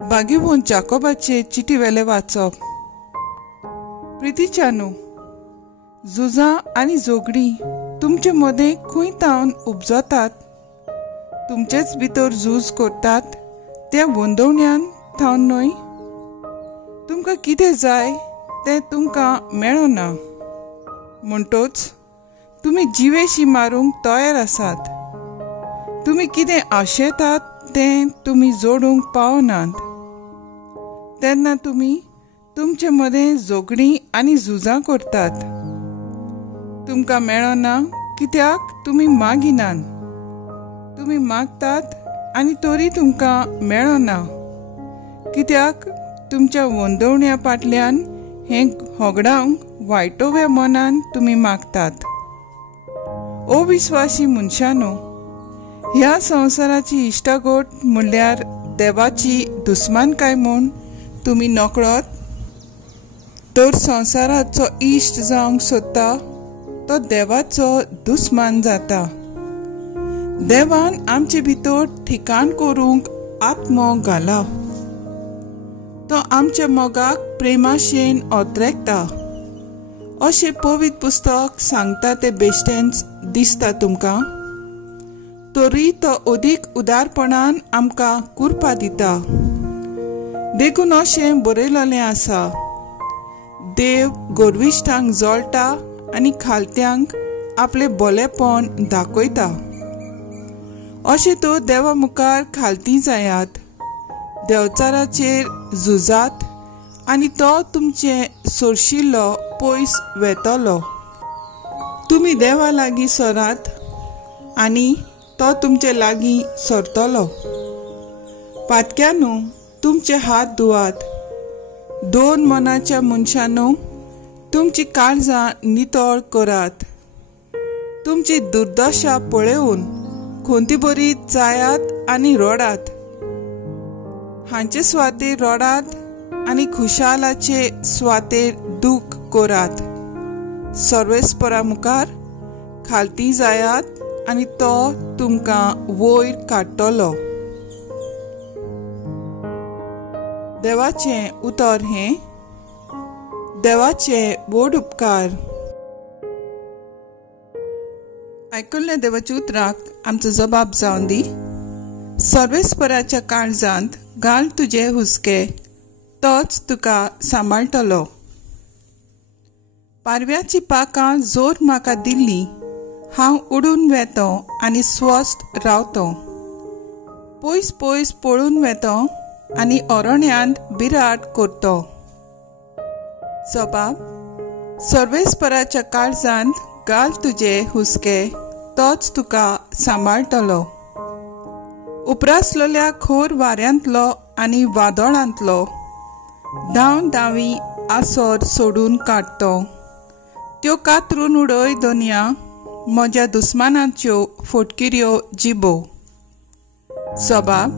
बागेवून जाकोबाचे चिटी वेले वाचप। प्रितीच्यानू, झुजां आनी झोगडी तुमचे मदें खंय तावन उपजतात, तुमचेच भितर झूज करतात त्या वंदवण्यान थावन न्हय। तुमकां कितें जाय तें तुमकां मेळना म्हणटोच तुमी जिवेशी मारूंक तयार आसात। तुमी कितें आशेतात तें तुमी जोडूंक पावनात, तेन्ना तुमी तुमचे मदें झोगडी आनी झुजां करतात। तुमकां मेळना कित्याक तुमी मागिनात। तुमी मागतात आनी तरी तुमकां मेळना कित्याक तुमच्या वंदवण्या फाटल्यान हें होगडावंक वायटोव्या मनान तुमी मागतात। अविश्वासी मनशांनो, ह्या संवसाराची इश्टागोट म्हणल्यार देवाची दुस्मानकाय म्हूण तुमी नकळत, तर संवसाराचो इश्ट जावंक सोदता तो देवाचो दुस्मान जाता। देवान आमचे भितर ठिकाण करूंक आत्मो घाला, तो आमच्या मोगाक प्रेमाशेन ओतरेकता अशें पवित्र पुस्तक सांगता ते बेश्टेंच दिसता तुमकां। तरी तो अदीक उदारपणान आमकां कुरपा दिता। देखून अशें बरयलोलें आसा, देव गोरविश्टांक जोडटा आनी खालत्यांक आपले बोलेपण दाखयता। अशें तो देवा मुखार खालती जायात, देवचाराचेर झुजात आनी तो तुमचे सोरशिल्लो पयस वेतलो। तुमी देवा लागीं सरात आनी तो तुमचे लागीं सरतलो। पातक्यांनो, तुमचे हात धुवात। दोन मनाच्या मनशांनो, तुमची काळजां नितळ करात। तुमची दुर्दशा पळोवन खोंती बरी जायात आनी रडात। हांचे सुवातेर रडात आनी खुशालाचे सुवातेर दूख करात। सर्वेस्परा मुखार खालती जायात आनी तो तुमकां वयर काडटलो। देवाचें उतर हें, देवाचे व्हड उपकार। आयकल्ल्या देवाच्या उतराक आमचो जबाब जावन दी। सर्वेस्पराच्या काळजांत घाल तुजे हुस्के, तोच तुका सांबाळटलो। पारव्याची पाकां जोर म्हाका दिल्ली, हांव उडून वेतों आनी स्वस्थ रावतों। पयस पयस पळून वेतों आनी अरण्यांत बिराड करतों। जबाब, सर्वेस्पराच्या काळजांत घाल तुजे हुस्के, तोच तुका सांबाळटलो। उपरासलेल्या खोर वाऱ्यांतलो आनी वादळांतलो धांव धांवी आसोर सोडून काडतो। त्यो कातरून उडय दोनया म्हज्या दुस्मानाच्यो फोटकिऱ्यो जिबो। जबाब,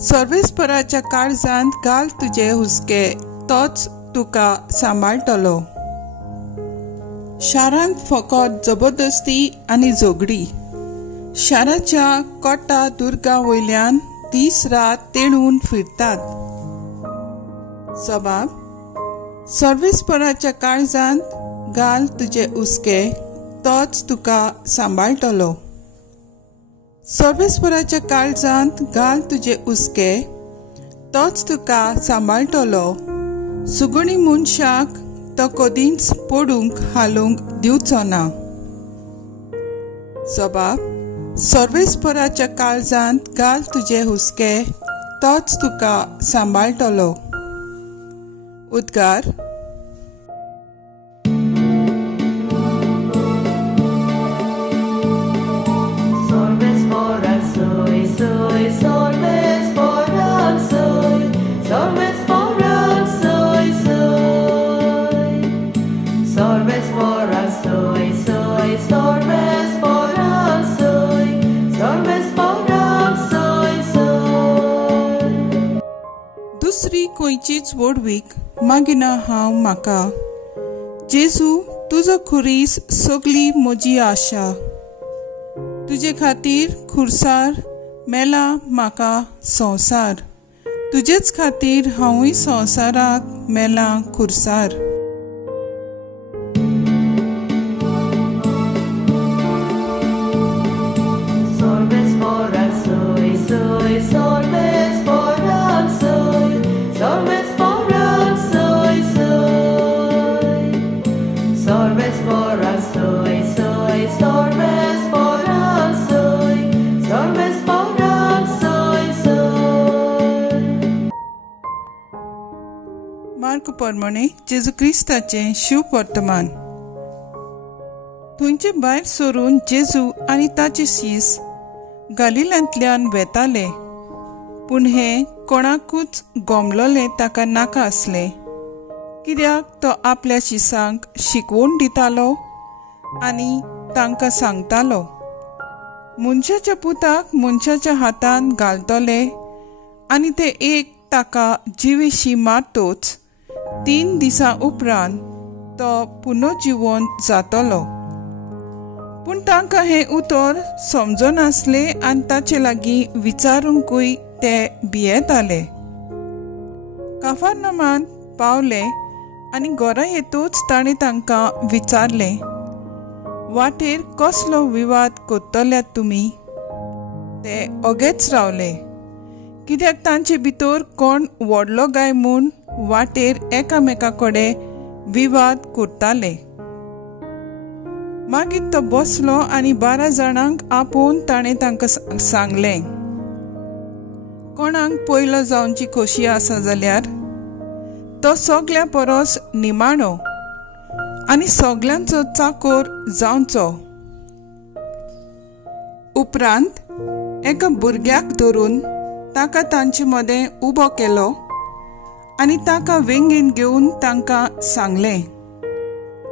सर्वेस्पराच्या काळजांत घाल तुजे हुस्के, तोच तुका सांबाळटलो। शारांत फकत जबरदस्ती आनी झोगडी। शाराच्या कोटा दुर्गा वयल्यान दीस रात तेळून फिरतात। जबाब, सर्वेस्पराच्या काळजांत घाल तुजे हुस्के, तोच तुका सांबाळटलो। सर्वेस्पराच्या काळजांत घाल तुजे हुस्के, तोच तुका सांबाळटलो। सुगणी मनशाक तो कदींच पडूंक हालूंक दिवचो ना। जबाब, सर्वेस्पराच्या काळजांत घाल तुजे हुस्के, तोच तुका सांबाळटलो। उद्गार। दुसरी खंयचीच वडवीक मागिना हांव म्हाका। जेजू, तुजो खुरीस सगली म्हजी आशा। तुजे खातीर खुर्सार मेला म्हाका संवसार। तुजेच खातीर हांवूय संवसाराक मेलां खुरसार. मार्क प्रमाणे जेजू क्रिस्ताचें शिव वर्तमान. थंयचे भायर सरून जेजू आनी ताचे शीस गालिल्यांतल्यान वेताले, पूण हे कोणाकूच गोमलोले ताका नाका आसले, कित्याक तो आपल्या शिसांक शिकवण दितालो आनी तांकां सांगतालो, मनशाच्या पुताक मनशाच्या हातान घालतले आनी ते एक ताका जिवेशी मारतोच 3 दिसां उपरांत तो पुनर्जिवंत जातलो. पूण तांकां हें उतर समजनासलें आनी ताचे लागीं विचारूंकूय ते भियेताले. काफार्नौमांत पावले आनी घरा येतूच ताणें तांकां विचारलें, वाटेर कसलो विवाद कोत्तल्यात तुमी? ते ओगेच रावले, कित्याक तांचे भितर कोण व्हडलो गाय म्हूण वाटेर एकामेका कडेन विवाद करताले. मागीर तो बसलो आनी 12 जाणांक आपोवन ताणें तांकां सांगलें, कोणाक पयलो जावची खोशी आसा जाल्यार तो सगल्या परस निमाणो आनी सगल्यांचो चाकर जावचो. उपरांत एका भुरग्याक धरून ताका तांचे मदें उबो केलो आनी ताका वेंगेन घेवन तांकां सांगलें,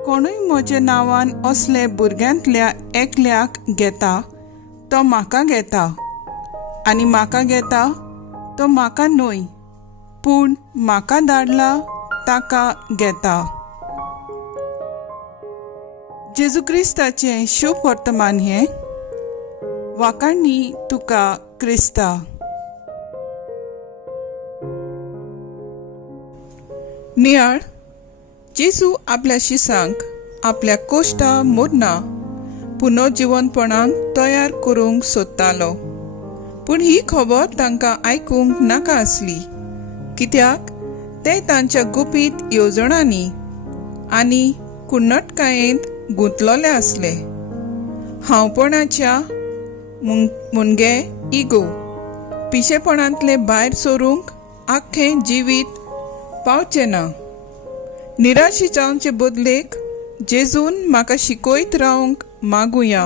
कोणूय म्हज्या नांवान असले भुरग्यांतल्या एकल्याक घेता तो म्हाका घेता, आनी म्हाका घेता तो म्हाका न्हय, पूण म्हाका धाडला ताका घेता. जेजू क्रिस्ताचें शुभ वर्तमान हें. वाखाणणी तुका क्रिस्ता. नियाळ. जेजू आपल्या शिसांक आपल्या कोश्टा मोडना पुनर्जिवंतपणाक तयार करूंक सोदतालो, पूण ही खबर तांकां आयकूंक नाका आसली, कित्याक ते तांच्या गुपीत येवजणांनी आनी कुन्नटकायेंत गुंतलोले आसले. हांवपणाच्या मुनगे इगो पिशेपणांतले भायर सरूंक आख्खें जिवीत पावचें ना. निराशी जावचे बदलेक जेजून म्हाका शिकयत रावंक मागुया.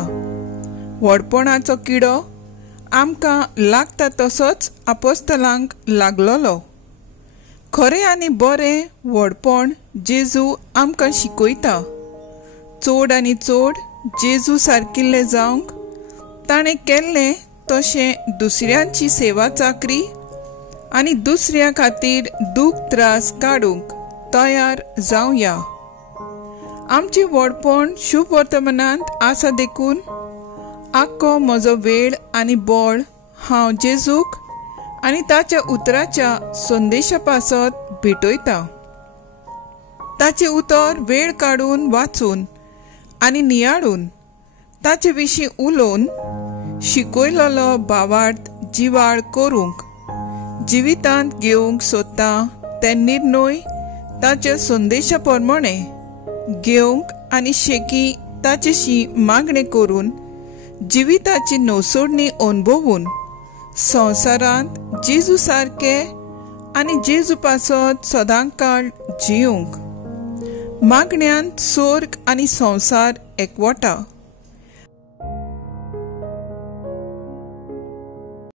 व्हडपणाचो किडो आमकां लागता तसोच आपोस्तलांक लागलोलो. खरें आनी बरें व्हडपण जेजू आमकां शिकयता. चड आनी चड जेजू सारकिल्ले जावंक ताणें केल्लें तशें दुसऱ्यांची सेवा चाकरी आनी दुसऱ्या खातीर दूख त्रास काडूंक तयार जावया. आमचें व्हडपण शुभ वर्तमानांत आसा देखून आख्खो म्हजो वेळ आनी बळ हांव जेजूक आनी ताच्या उतराच्या संदेशा पासत भेटयता. ताचें उतर वेळ काडून वाचून आनी नियाळून ताचे विशीं उलोवन शिकयलोलो भावार्थ जिवाळ करूंक जिवितांत घेवंक सोदता ते निर्णय ताच्या संदेशा प्रमाणे घेवंक आनी शेकी ताचेशी मागणे करून जिविताची नवसोडणी अनुभवून संवसारांत जेजू सारके आनी जेजू पासत सदांकाळ जियोंक. मागण्यांत स्वर्ग आनी संवसार एकवटा.